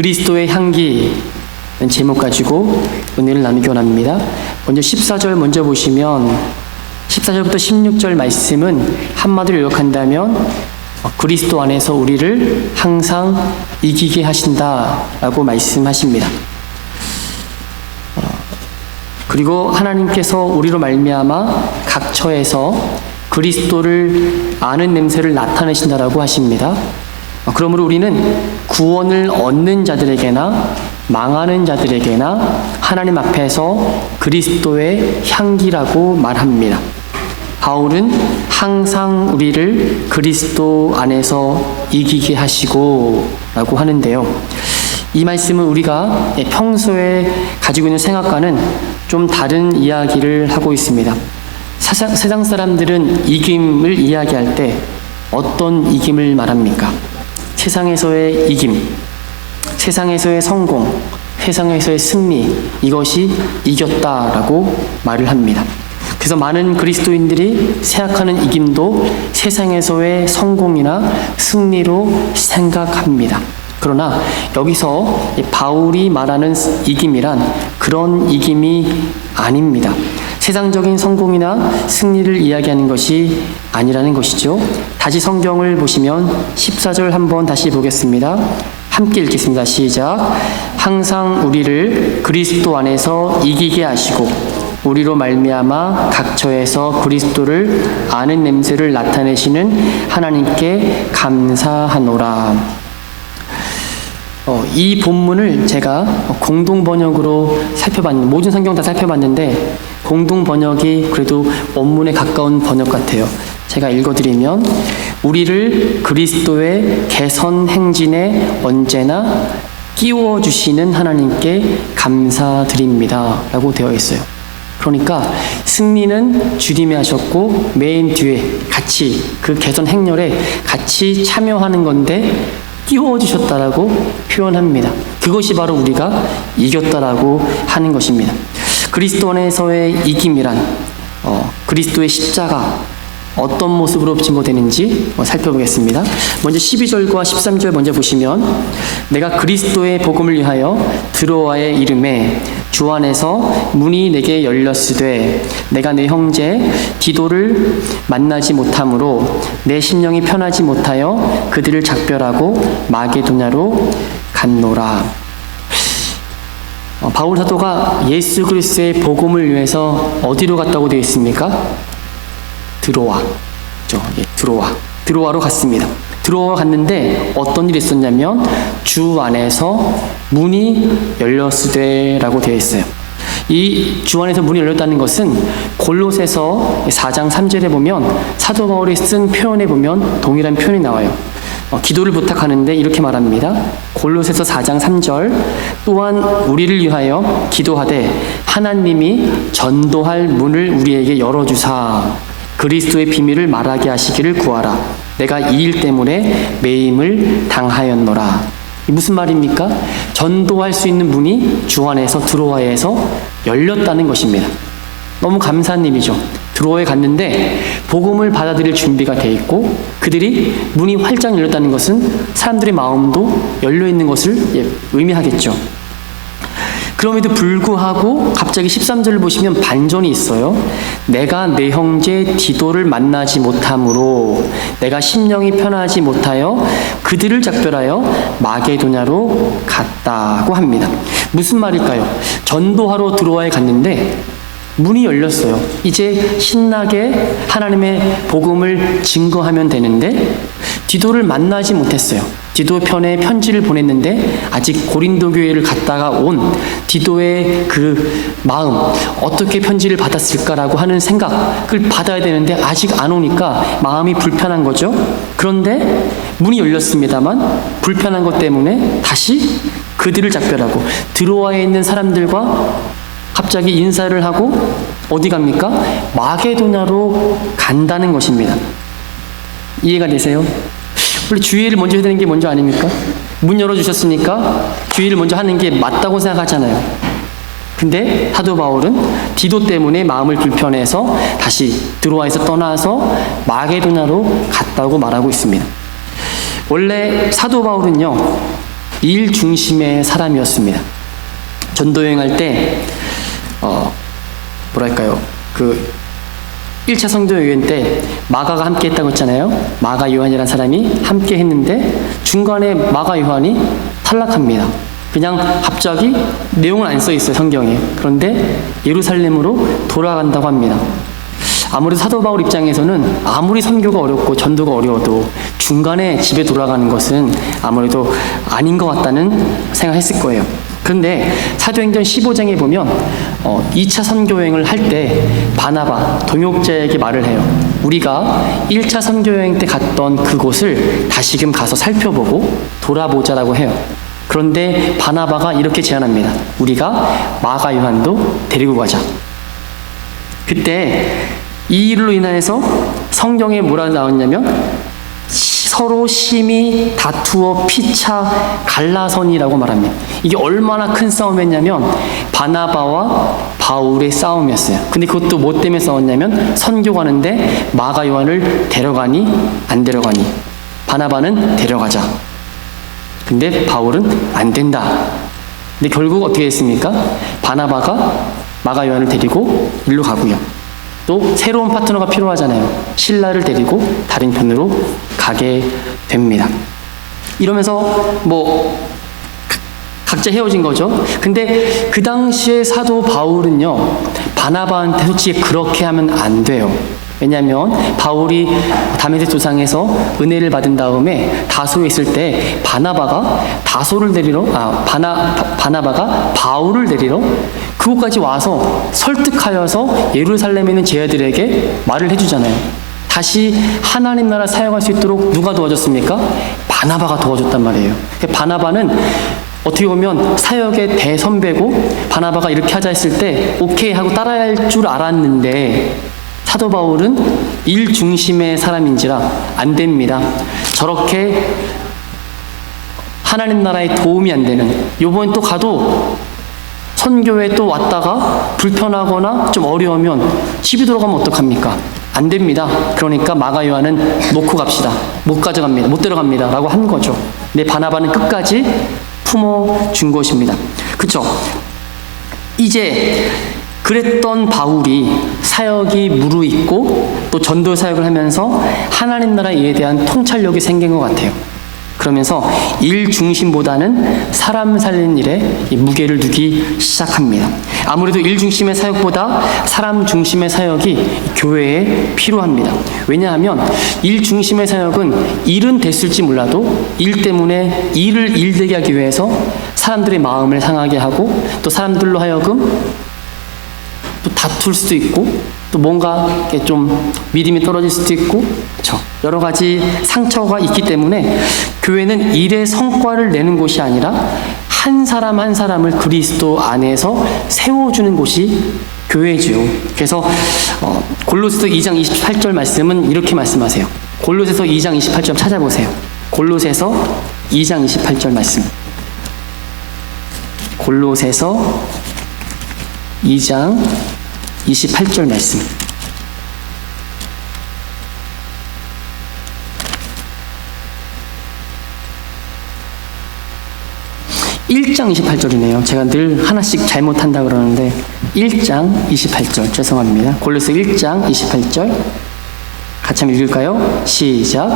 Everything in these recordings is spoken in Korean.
그리스도의 향기 제목 가지고 은혜를 나누기 원합니다. 먼저 14절 먼저 보시면 14절부터 16절 말씀은 한마디로 요약한다면 그리스도 안에서 우리를 항상 이기게 하신다라고 말씀하십니다. 그리고 하나님께서 우리로 말미암아 각 처에서 그리스도를 아는 냄새를 나타내신다라고 하십니다. 그러므로 우리는 구원을 얻는 자들에게나 망하는 자들에게나 하나님 앞에서 그리스도의 향기라고 말합니다. 바울은 항상 우리를 그리스도 안에서 이기게 하시고 라고 하는데요. 이 말씀은 우리가 평소에 가지고 있는 생각과는 좀 다른 이야기를 하고 있습니다. 세상 사람들은 이김을 이야기할 때 어떤 이김을 말합니까? 세상에서의 이김, 세상에서의 성공, 세상에서의 승리, 이것이 이겼다라고 말을 합니다. 그래서 많은 그리스도인들이 생각하는 이김도 세상에서의 성공이나 승리로 생각합니다. 그러나 여기서 바울이 말하는 이김이란 그런 이김이 아닙니다. 세상적인 성공이나 승리를 이야기하는 것이 아니라는 것이죠. 다시 성경을 보시면 14절 한번 다시 보겠습니다. 함께 읽겠습니다. 시작. 항상 우리를 그리스도 안에서 이기게 하시고 우리로 말미암아 각 처에서 그리스도를 아는 냄새를 나타내시는 하나님께 감사하노라. 이 본문을 제가 공동 번역으로 살펴봤는데, 모든 성경 다 살펴봤는데 공동 번역이 그래도 원문에 가까운 번역 같아요. 제가 읽어드리면 우리를 그리스도의 개선 행진에 언제나 끼워주시는 하나님께 감사드립니다 라고 되어 있어요. 그러니까 승리는 주님이 하셨고 맨 뒤에 같이 그 개선 행렬에 같이 참여하는 건데 끼워주셨다라고 표현합니다. 그것이 바로 우리가 이겼다라고 하는 것입니다. 그리스도 안에서의 이김이란 그리스도의 십자가 어떤 모습으로 증거되는지 살펴보겠습니다. 먼저 12절과 13절 먼저 보시면 내가 그리스도의 복음을 위하여 드로아의 이름에 주 안에서 문이 내게 열렸으되 내가 내 형제 디도를 만나지 못하므로 내 심령이 편하지 못하여 그들을 작별하고 마게도냐로 갔노라. 바울 사도가 예수 그리스도의 복음을 위해서 어디로 갔다고 되어 있습니까? 드로아. 드로아로 갔습니다. 드로아 갔는데 어떤 일이 있었냐면 주 안에서 문이 열렸으되라고 되어 있어요. 이 주 안에서 문이 열렸다는 것은 골로새서 4장 3절에 보면 사도 바울이 쓴 표현에 보면 동일한 표현이 나와요. 기도를 부탁하는데 이렇게 말합니다. 골로새서 4장 3절 또한 우리를 위하여 기도하되 하나님이 전도할 문을 우리에게 열어주사 그리스도의 비밀을 말하게 하시기를 구하라. 내가 이 일 때문에 매임을 당하였노라. 무슨 말입니까? 전도할 수 있는 문이 주 안에서 드로아에서 열렸다는 것입니다. 너무 감사한 일이죠. 드로아에 갔는데 복음을 받아들일 준비가 돼 있고 그들이 문이 활짝 열렸다는 것은 사람들의 마음도 열려 있는 것을 의미하겠죠. 그럼에도 불구하고 갑자기 13절을 보시면 반전이 있어요. 내가 내 형제 디도를 만나지 못함으로 내가 심령이 편하지 못하여 그들을 작별하여 마게도냐로 갔다고 합니다. 무슨 말일까요? 전도하러 드로아에 갔는데 문이 열렸어요. 이제 신나게 하나님의 복음을 증거하면 되는데 디도를 만나지 못했어요. 디도 편에 편지를 보냈는데 아직 고린도 교회를 갔다가 온 디도의 그 마음, 어떻게 편지를 받았을까라고 하는 생각을 받아야 되는데 아직 안 오니까 마음이 불편한 거죠. 그런데 문이 열렸습니다만 불편한 것 때문에 다시 그들을 작별하고 드로아에 있는 사람들과 갑자기 인사를 하고 어디 갑니까? 마게도냐로 간다는 것입니다. 이해가 되세요? 원래 주의를 먼저 해야 되는 게 먼저 아닙니까? 문 열어주셨으니까 주의를 먼저 하는 게 맞다고 생각하잖아요. 근데 사도 바울은 디도 때문에 마음을 불편해서 다시 드로아에서 떠나서 마게도냐로 갔다고 말하고 있습니다. 원래 사도 바울은요 일 중심의 사람이었습니다. 전도 여행할 때 뭐랄까요, 그 1차 성도 여행 때 마가가 함께 했다고 했잖아요. 마가 요한이라는 사람이 함께 했는데 중간에 마가 요한이 탈락합니다. 그냥 갑자기 내용은 안 써 있어요, 성경에. 그런데 예루살렘으로 돌아간다고 합니다. 아무래도 사도 바울 입장에서는 아무리 선교가 어렵고 전도가 어려워도 중간에 집에 돌아가는 것은 아무래도 아닌 것 같다는 생각했을 거예요. 그런데 사도행전 15장에 보면 2차 선교여행을 할 때 바나바, 동역자에게 말을 해요. 우리가 1차 선교여행 때 갔던 그곳을 다시금 가서 살펴보고 돌아보자라고 해요. 그런데 바나바가 이렇게 제안합니다. 우리가 마가 요한도 데리고 가자. 그때 이 일로 인해서 성경에 뭐라 나왔냐면 서로 심히 다투어 피차 갈라서니라고 말합니다. 이게 얼마나 큰 싸움이었냐면 바나바와 바울의 싸움이었어요. 근데 그것도 뭐 때문에 싸웠냐면 선교 가는데 마가 요한을 데려가니 안 데려가니. 바나바는 데려가자. 근데 바울은 안 된다. 근데 결국 어떻게 됐습니까? 바나바가 마가 요한을 데리고 일로 가고요. 또 새로운 파트너가 필요하잖아요. 신라를 데리고 다른 편으로 가게 됩니다. 이러면서 뭐 각자 헤어진 거죠. 근데 그 당시에 사도 바울은요, 바나바한테 솔직히 그렇게 하면 안 돼요. 왜냐하면 바울이 다메섹 도상에서 은혜를 받은 다음에 다소에 있을 때 바나바가 다소를 데리러 바나바가 바울을 데리러 그곳까지 와서 설득하여서 예루살렘에 있는 제자들에게 말을 해주잖아요. 다시 하나님 나라 사역할 수 있도록 누가 도와줬습니까? 바나바가 도와줬단 말이에요. 바나바는 어떻게 보면 사역의 대선배고 바나바가 이렇게 하자 했을 때 오케이 하고 따라할 줄 알았는데 사도 바울은 일 중심의 사람인지라 안 됩니다. 저렇게 하나님 나라에 도움이 안 되는, 요번에 또 가도 선교에 또 왔다가 불편하거나 좀 어려우면 집에 들어가면 어떡합니까? 안 됩니다. 그러니까 마가 요한은 놓고 갑시다. 못 가져갑니다. 못 들어갑니다. 라고 한 거죠. 근데 바나바는 끝까지 품어준 것입니다. 그쵸? 이제 그랬던 바울이 사역이 무르익고 또 전도 사역을 하면서 하나님 나라 일에 대한 통찰력이 생긴 것 같아요. 그러면서 일 중심보다는 사람 살리는 일에 무게를 두기 시작합니다. 아무래도 일 중심의 사역보다 사람 중심의 사역이 교회에 필요합니다. 왜냐하면 일 중심의 사역은 일은 됐을지 몰라도 일 때문에 일을 일되게 하기 위해서 사람들의 마음을 상하게 하고 또 사람들로 하여금 또 다툴 수도 있고 또 뭔가 좀 믿음이 떨어질 수도 있고, 그렇죠? 여러 가지 상처가 있기 때문에 교회는 일의 성과를 내는 곳이 아니라 한 사람 한 사람을 그리스도 안에서 세워주는 곳이 교회죠. 그래서 골로새서 2장 28절 말씀은 이렇게 말씀하세요. 골로새서 2장 28절 찾아보세요. 골로새서 2장 28절 말씀. 골로새서 2장 28절 말씀. (1장 28절이네요) 제가 늘 하나씩 잘못한다 그러는데 1장 28절 죄송합니다. 골로새 1장 28절 같이 한번 읽을까요? 시작.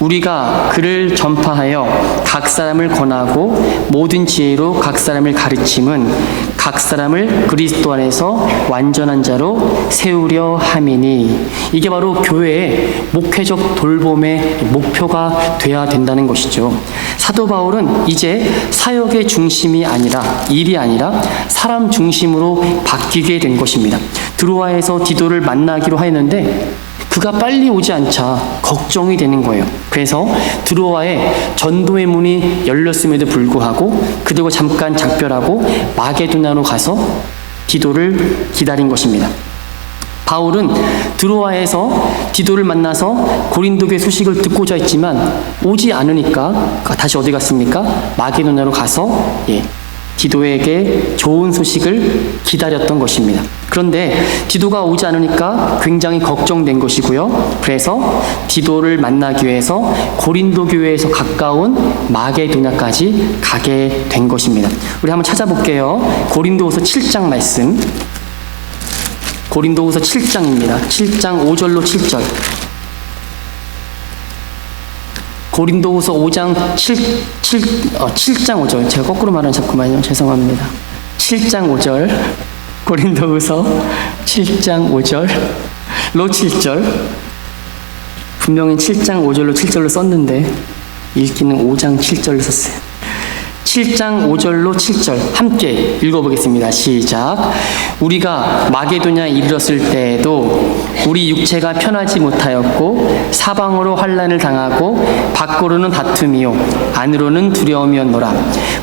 우리가 그를 전파하여 각 사람을 권하고 모든 지혜로 각 사람을 가르침은 각 사람을 그리스도 안에서 완전한 자로 세우려 함이니. 이게 바로 교회의 목회적 돌봄의 목표가 돼야 된다는 것이죠. 사도 바울은 이제 사역의 중심이 아니라 일이 아니라 사람 중심으로 바뀌게 된 것입니다. 드로아에서 디도를 만나기로 하였는데 그가 빨리 오지 않자 걱정이 되는 거예요. 그래서 드로아에 전도의 문이 열렸음에도 불구하고 그들과 잠깐 작별하고 마게도나로 가서 디도를 기다린 것입니다. 바울은 드로아에서 디도를 만나서 고린도교의 소식을 듣고자 했지만 오지 않으니까 다시 어디 갔습니까? 마게도나로 가서 디도에게 좋은 소식을 기다렸던 것입니다. 그런데 디도가 오지 않으니까 굉장히 걱정된 것이고요. 그래서 디도를 만나기 위해서 고린도 교회에서 가까운 마게도냐까지 가게 된 것입니다. 우리 한번 찾아볼게요. 고린도후서 7장 말씀. 고린도후서 7장입니다. 7장 5절로 7절. 고린도후서 5장 7장 5절. 제가 거꾸로 말하는 자꾸만요. 죄송합니다. 7장 5절. 고린도후서 7장 5절로 7절. 분명히 7장 5절로 7절로 썼는데 읽기는 5장 7절로 썼어요. 7장 5절로 7절 함께 읽어보겠습니다. 시작. 우리가 마게도냐에 이르렀을 때에도 우리 육체가 편하지 못하였고 사방으로 환난을 당하고 밖으로는 다툼이요 안으로는 두려움이었노라.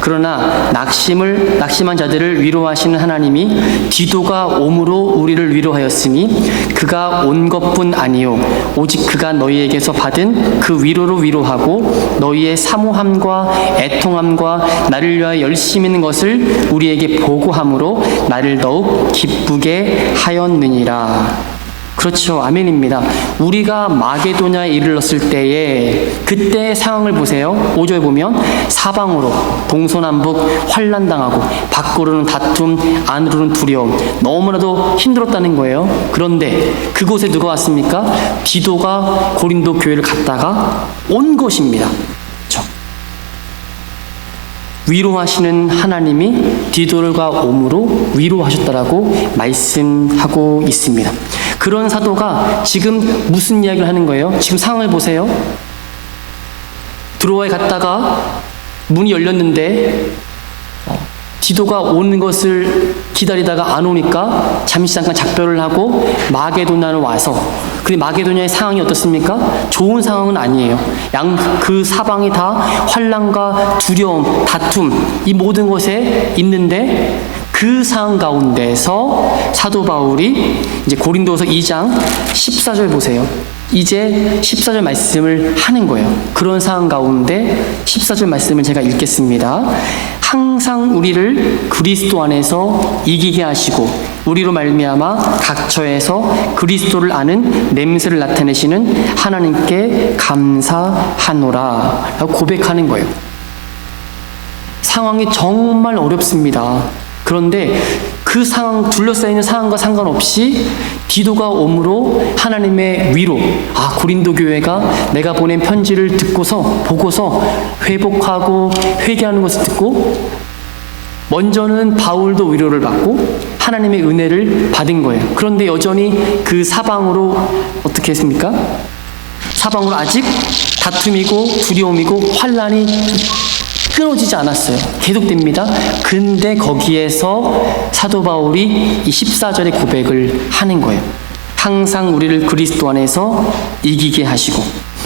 그러나 낙심한 자들을 위로하시는 하나님이 디도가 옴으로 우리를 위로하였으니 그가 온 것뿐 아니요 오직 그가 너희에게서 받은 그 위로로 위로하고 너희의 사모함과 애통함과 나를 위하여 열심히 있는 것을 우리에게 보고함으로 나를 더욱 기쁘게 하였느니라. 그렇죠. 아멘입니다. 우리가 마게도냐에 이르렀을 때에 그때의 상황을 보세요. 5절 보면 사방으로 동서남북 환난당하고 밖으로는 다툼 안으로는 두려움, 너무나도 힘들었다는 거예요. 그런데 그곳에 누가 왔습니까? 디도가 고린도 교회를 갔다가 온 것입니다. 위로하시는 하나님이 디도가 옴으로 위로하셨다라고 말씀하고 있습니다. 그런 사도가 지금 무슨 이야기를 하는 거예요? 지금 상황을 보세요. 드로아에 갔다가 문이 열렸는데 디도가 오는 것을 기다리다가 안 오니까 잠시 잠깐 작별을 하고 마게도냐로 와서, 근데 마게도냐의 상황이 어떻습니까? 좋은 상황은 아니에요. 그 사방이 다 환난과 두려움, 다툼, 이 모든 것에 있는데 그 상황 가운데서 사도 바울이 이제 고린도서 2장 14절 보세요. 이제 14절 말씀을 하는 거예요. 그런 상황 가운데 14절 말씀을 제가 읽겠습니다. 항상 우리를 그리스도 안에서 이기게 하시고 우리로 말미암아 각처에서 그리스도를 아는 냄새를 나타내시는 하나님께 감사하노라 라고 고백하는 거예요. 상황이 정말 어렵습니다. 그런데 그 상황, 둘러싸이는 상황과 상관없이 디도가 옴으로 하나님의 위로, 고린도 교회가 내가 보낸 편지를 보고서 회복하고 회개하는 것을 듣고 먼저는 바울도 위로를 받고 하나님의 은혜를 받은 거예요. 그런데 여전히 그 사방으로 어떻게 했습니까? 사방으로 아직 다툼이고 두려움이고 환난이 끊어지지 않았어요. 계속됩니다. 근데 거기에서 사도 바울이 이 14절의 고백을 하는 거예요. 항상 우리를 그리스도 안에서 이기게 하시고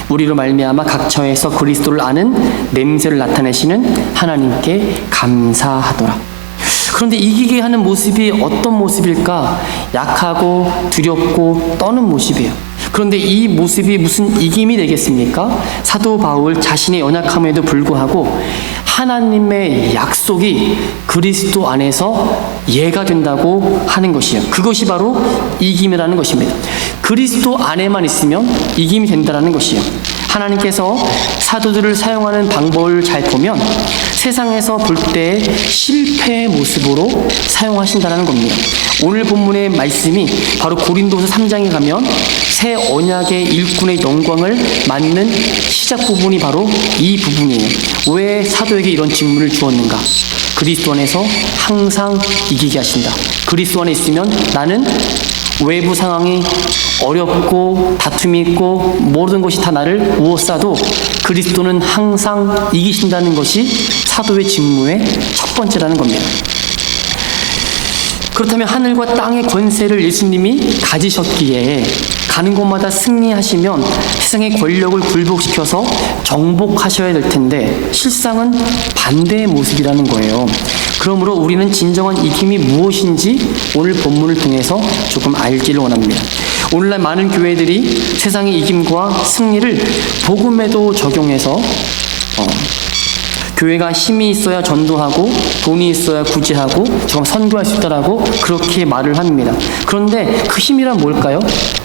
우리로 말미암아 각처에서 그리스도를 아는 냄새를 나타내시는 하나님께 감사하더라. 그런데 이기게 하는 모습이 어떤 모습일까? 약하고 두렵고 떠는 모습이에요. 그런데 이 모습이 무슨 이김이 되겠습니까? 사도 바울 자신의 연약함에도 불구하고 하나님의 약속이 그리스도 안에서 예가 된다고 하는 것이에요. 그것이 바로 이김이라는 것입니다. 그리스도 안에만 있으면 이김이 된다는 것이에요. 하나님께서 사도들을 사용하는 방법을 잘 보면 세상에서 볼 때 실패의 모습으로 사용하신다는 겁니다. 오늘 본문의 말씀이 바로 고린도서 3장에 가면 새 언약의 일꾼의 영광을 맞는 시작 부분이 바로 이 부분이에요. 왜 사도에게 이런 직무를 주었는가? 그리스도 안에서 항상 이기게 하신다. 그리스도 안에 있으면 나는 외부 상황이 어렵고 다툼이 있고 모든 것이 다 나를 우어싸도 그리스도는 항상 이기신다는 것이 사도의 직무의 첫 번째라는 겁니다. 그렇다면 하늘과 땅의 권세를 예수님이 가지셨기에 가는 곳마다 승리하시면 세상의 권력을 굴복시켜서 정복하셔야 될 텐데 실상은 반대의 모습이라는 거예요. 그러므로 우리는 진정한 이김이 무엇인지 오늘 본문을 통해서 조금 알기를 원합니다. 오늘날 많은 교회들이 세상의 이김과 승리를 복음에도 적용해서 교회가 힘이 있어야 전도하고 돈이 있어야 구제하고 정말 선교할 수 있다라고 그렇게 말을 합니다. 그런데 그 힘이란 뭘까요?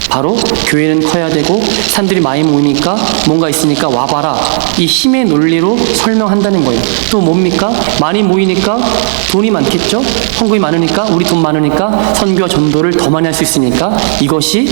바로 교회는 커야 되고 사람들이 많이 모이니까 뭔가 있으니까 와봐라, 이 힘의 논리로 설명한다는 거예요. 또 뭡니까? 많이 모이니까 돈이 많겠죠? 헌금이 많으니까, 우리 돈 많으니까 선교와 전도를 더 많이 할 수 있으니까 이것이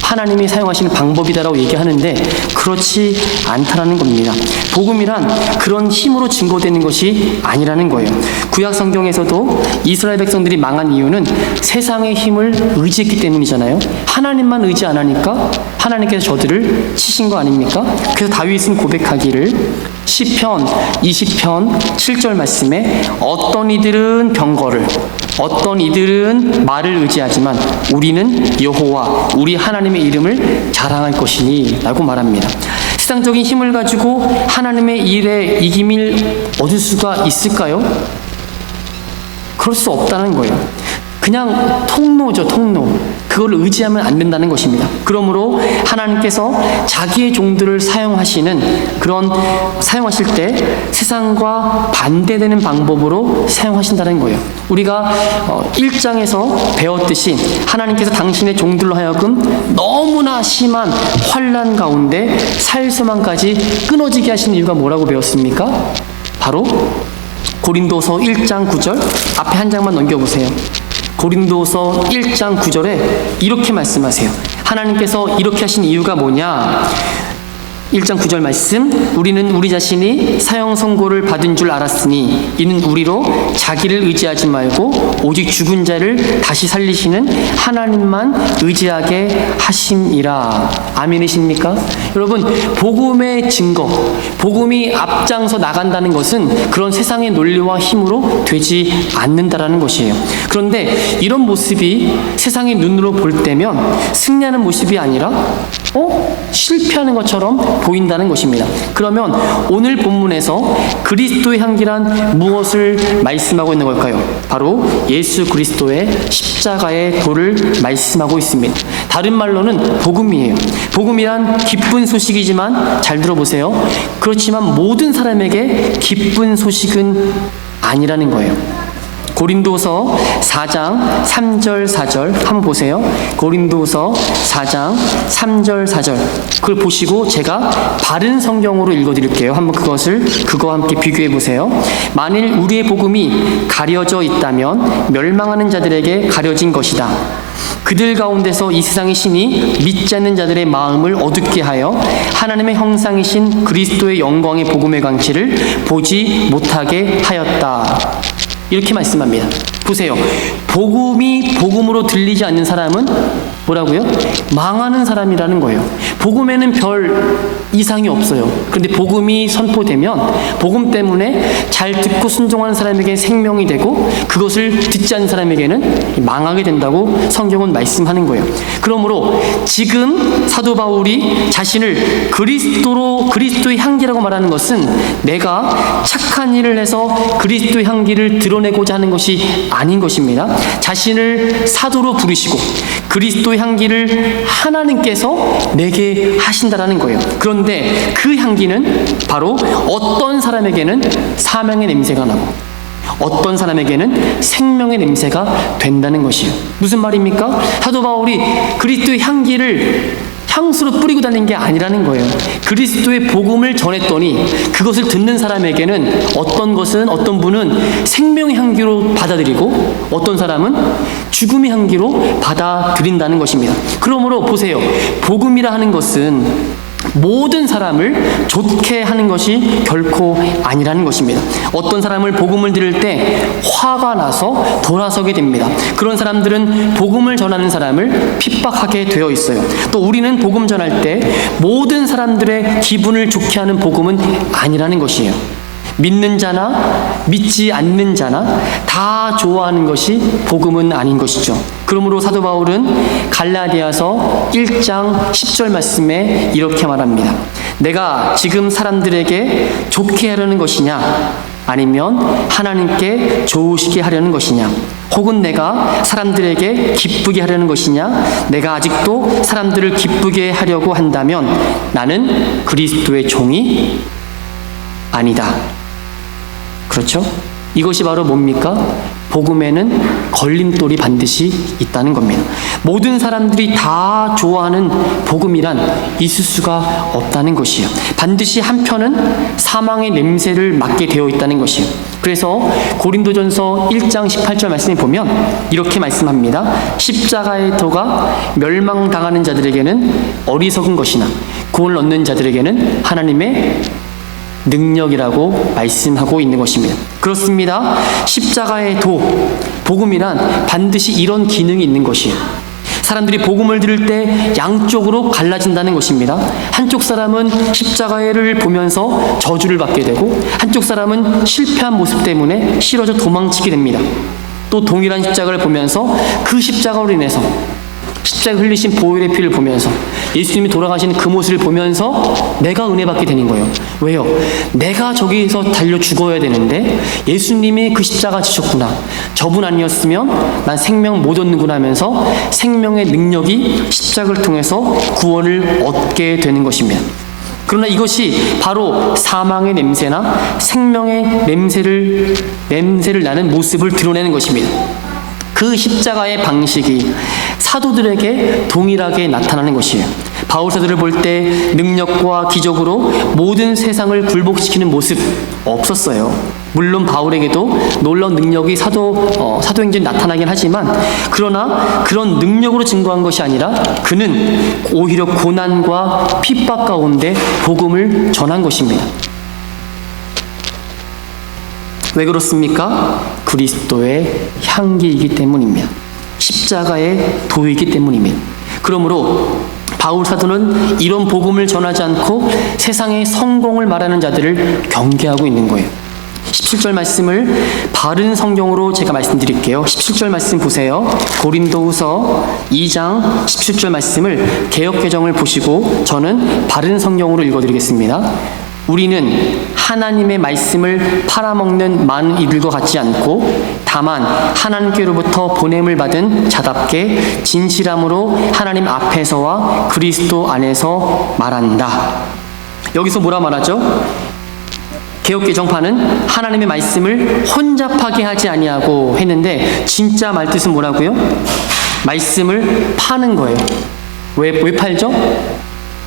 하나님이 사용하시는 방법이다라고 얘기하는데 그렇지 않다라는 겁니다. 복음이란 그런 힘으로 증거되는 것이 아니라는 거예요. 구약 성경에서도 이스라엘 백성들이 망한 이유는 세상의 힘을 의지했기 때문이잖아요. 하나님만 의지 안 하니까 하나님께서 저들을 치신 거 아닙니까? 그래서 다윗은 고백하기를 시편 20편 7절 말씀에 어떤 이들은 병거를, 어떤 이들은 말을 의지하지만 우리는 여호와 우리 하나님의 이름을 자랑할 것이니 라고 말합니다. 세상적인 힘을 가지고 하나님의 일에 이김을 얻을 수가 있을까요? 그럴 수 없다는 거예요. 그냥 통로죠, 통로. 그걸 의지하면 안 된다는 것입니다. 그러므로 하나님께서 자기의 종들을 사용하실 때 세상과 반대되는 방법으로 사용하신다는 거예요. 우리가 1장에서 배웠듯이 하나님께서 당신의 종들로 하여금 너무나 심한 환난 가운데 사일소망까지 끊어지게 하시는 이유가 뭐라고 배웠습니까? 바로 고린도서 1장 9절, 앞에 한 장만 넘겨보세요. 고린도서 1장 9절에 이렇게 말씀하세요. 하나님께서 이렇게 하신 이유가 뭐냐? 1장 9절 말씀, 우리는 우리 자신이 사형 선고를 받은 줄 알았으니 이는 우리로 자기를 의지하지 말고 오직 죽은 자를 다시 살리시는 하나님만 의지하게 하심이라. 아멘이십니까? 여러분, 복음의 증거, 복음이 앞장서 나간다는 것은 그런 세상의 논리와 힘으로 되지 않는다라는 것이에요. 그런데 이런 모습이 세상의 눈으로 볼 때면 승리하는 모습이 아니라 실패하는 것처럼 보인다는 것입니다. 그러면 오늘 본문에서 그리스도의 향기란 무엇을 말씀하고 있는 걸까요? 바로 예수 그리스도의 십자가의 도를 말씀하고 있습니다. 다른 말로는 복음이에요. 복음이란 기쁜 소식이지만 잘 들어보세요. 그렇지만 모든 사람에게 기쁜 소식은 아니라는 거예요. 고린도서 4장 3절 4절 한번 보세요. 고린도서 4장 3절 4절 그걸 보시고 제가 바른 성경으로 읽어드릴게요. 한번 그거와 함께 비교해 보세요. 만일 우리의 복음이 가려져 있다면 멸망하는 자들에게 가려진 것이다. 그들 가운데서 이 세상의 신이 믿지 않는 자들의 마음을 어둡게 하여 하나님의 형상이신 그리스도의 영광의 복음의 광채를 보지 못하게 하였다. 이렇게 말씀합니다. 보세요. 복음이 복음으로 들리지 않는 사람은 뭐라고요? 망하는 사람이라는 거예요. 복음에는 별 이상이 없어요. 그런데 복음이 선포되면 복음 때문에 잘 듣고 순종하는 사람에게 생명이 되고 그것을 듣지 않는 사람에게는 망하게 된다고 성경은 말씀하는 거예요. 그러므로 지금 사도 바울이 자신을 그리스도의 향기라고 말하는 것은 내가 착한 일을 해서 그리스도의 향기를 드러내고자 하는 것이 아닌 것입니다. 자신을 사도로 부르시고 그리스도의 향기를 하나님께서 내게 하신다라는 거예요. 그런데 그 향기는 바로 어떤 사람에게는 사명의 냄새가 나고 어떤 사람에게는 생명의 냄새가 된다는 것이에요. 무슨 말입니까? 사도 바울이 그리스도의 향기를 향수로 뿌리고 다니는 게 아니라는 거예요. 그리스도의 복음을 전했더니 그것을 듣는 사람에게는 어떤 분은 생명의 향기로 받아들이고 어떤 사람은 죽음의 향기로 받아들인다는 것입니다. 그러므로 보세요. 복음이라 하는 것은 모든 사람을 좋게 하는 것이 결코 아니라는 것입니다. 어떤 사람을 복음을 들을 때 화가 나서 돌아서게 됩니다. 그런 사람들은 복음을 전하는 사람을 핍박하게 되어 있어요. 또 우리는 복음 전할 때 모든 사람들의 기분을 좋게 하는 복음은 아니라는 것이에요. 믿는 자나 믿지 않는 자나 다 좋아하는 것이 복음은 아닌 것이죠. 그러므로 사도 바울은 갈라디아서 1장 10절 말씀에 이렇게 말합니다. 내가 지금 사람들에게 좋게 하려는 것이냐 아니면 하나님께 좋으시게 하려는 것이냐 혹은 내가 사람들에게 기쁘게 하려는 것이냐 내가 아직도 사람들을 기쁘게 하려고 한다면 나는 그리스도의 종이 아니다. 그렇죠? 이것이 바로 뭡니까? 복음에는 걸림돌이 반드시 있다는 겁니다. 모든 사람들이 다 좋아하는 복음이란 있을 수가 없다는 것이에요. 반드시 한편은 사망의 냄새를 맡게 되어 있다는 것이에요. 그래서 고린도전서 1장 18절 말씀에 보면 이렇게 말씀합니다. 십자가의 도가 멸망당하는 자들에게는 어리석은 것이나 구원을 얻는 자들에게는 하나님의 능력이라고 말씀하고 있는 것입니다. 그렇습니다. 십자가의 도, 복음이란 반드시 이런 기능이 있는 것이에요. 사람들이 복음을 들을 때 양쪽으로 갈라진다는 것입니다. 한쪽 사람은 십자가를 보면서 저주를 받게 되고 한쪽 사람은 실패한 모습 때문에 싫어져 도망치게 됩니다. 또 동일한 십자가를 보면서 그 십자가로 인해서 십자가 흘리신 보혈의 피를 보면서 예수님이 돌아가신 그 모습을 보면서 내가 은혜 받게 되는 거예요. 왜요? 내가 저기서 달려 죽어야 되는데 예수님이 그 십자가 지셨구나. 저분 아니었으면 난 생명 못 얻는구나 하면서 생명의 능력이 십자가를 통해서 구원을 얻게 되는 것입니다. 그러나 이것이 바로 사망의 냄새나 생명의 냄새를 나는 모습을 드러내는 것입니다. 그 십자가의 방식이 사도들에게 동일하게 나타나는 것이에요. 바울 사도를 볼 때 능력과 기적으로 모든 세상을 굴복시키는 모습 없었어요. 물론 바울에게도 놀라운 능력이 사도행전에 나타나긴 하지만 그러나 그런 능력으로 증거한 것이 아니라 그는 오히려 고난과 핍박 가운데 복음을 전한 것입니다. 왜 그렇습니까? 그리스도의 향기이기 때문입니다. 십자가의 도이기 때문입니다. 그러므로 바울 사도는 이런 복음을 전하지 않고 세상의 성공을 말하는 자들을 경계하고 있는 거예요. 17절 말씀을 바른 성경으로 제가 말씀드릴게요. 17절 말씀 보세요. 고린도후서 2장 17절 말씀을 개역개정을 보시고 저는 바른 성경으로 읽어드리겠습니다. 우리는 하나님의 말씀을 팔아먹는 많은 이들과 같지 않고 다만 하나님께로부터 보냄을 받은 자답게 진실함으로 하나님 앞에서와 그리스도 안에서 말한다. 여기서 뭐라 말하죠? 개역개정판은 하나님의 말씀을 혼잡하게 하지 아니하고 했는데 진짜 말뜻은 뭐라고요? 말씀을 파는 거예요. 왜 팔죠?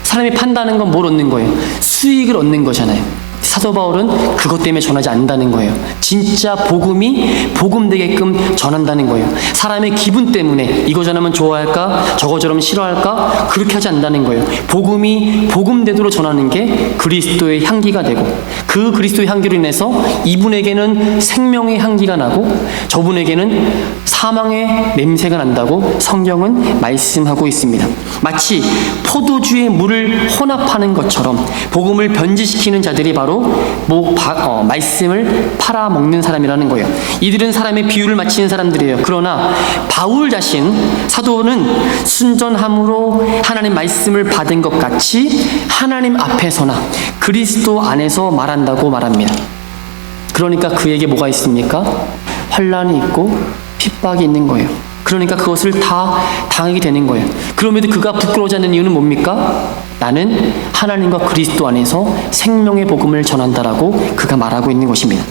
사람이 판다는 건 뭘 얻는 거예요? 수익을 얻는 거잖아요. 사도 바울은 그것 때문에 전하지 않는다는 거예요. 진짜 복음이 복음되게끔 전한다는 거예요. 사람의 기분 때문에 이거 전하면 좋아할까? 저거 저러면 싫어할까? 그렇게 하지 않는다는 거예요. 복음이 복음대로 전하는 게 그리스도의 향기가 되고 그 그리스도의 향기로 인해서 이분에게는 생명의 향기가 나고 저분에게는 사망의 냄새가 난다고 성경은 말씀하고 있습니다. 마치 포도주에 물을 혼합하는 것처럼 복음을 변질시키는 자들이 바로 말씀을 팔아먹는 사람이라는 거예요. 이들은 사람의 비유를 맞히는 사람들이에요. 그러나 바울 자신 사도는 순전함으로 하나님 말씀을 받은 것 같이 하나님 앞에서나 그리스도 안에서 말한다고 말합니다. 그러니까 그에게 뭐가 있습니까? 환난이 있고 핍박이 있는 거예요. 그러니까 그것을 다 당하게 되는 거예요. 그럼에도 그가 부끄러워하지 않는 이유는 뭡니까? 나는 하나님과 그리스도 안에서 생명의 복음을 전한다라고 그가 말하고 있는 것입니다.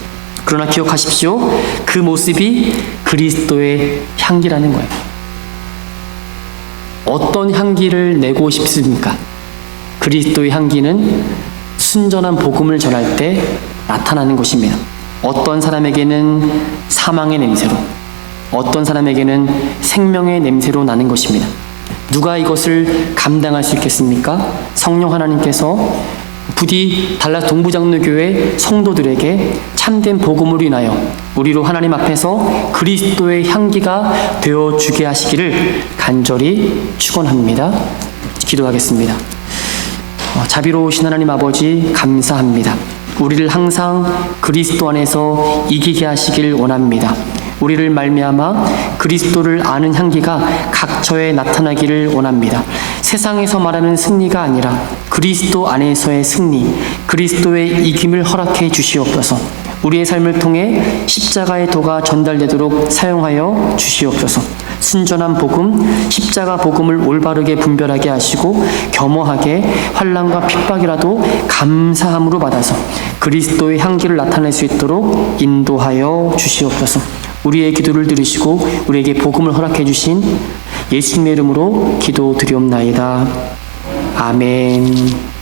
그러나 기억하십시오. 그 모습이 그리스도의 향기라는 거예요. 어떤 향기를 내고 싶습니까? 그리스도의 향기는 순전한 복음을 전할 때 나타나는 것입니다. 어떤 사람에게는 사망의 냄새로, 어떤 사람에게는 생명의 냄새로 나는 것입니다. 누가 이것을 감당할 수 있겠습니까? 성령 하나님께서 부디 달라스 동부장로교회 성도들에게 참된 복음으로 인하여 우리로 하나님 앞에서 그리스도의 향기가 되어주게 하시기를 간절히 축원합니다. 기도하겠습니다. 자비로우신 하나님 아버지 감사합니다. 우리를 항상 그리스도 안에서 이기게 하시길 원합니다. 우리를 말미암아 그리스도를 아는 향기가 각처에 나타나기를 원합니다. 세상에서 말하는 승리가 아니라 그리스도 안에서의 승리, 그리스도의 이김을 허락해 주시옵소서. 우리의 삶을 통해 십자가의 도가 전달되도록 사용하여 주시옵소서. 순전한 복음, 십자가 복음을 올바르게 분별하게 하시고 겸허하게 환난과 핍박이라도 감사함으로 받아서 그리스도의 향기를 나타낼 수 있도록 인도하여 주시옵소서. 우리의 기도를 들으시고 우리에게 복음을 허락해 주신 예수님의 이름으로 기도드리옵나이다. 아멘.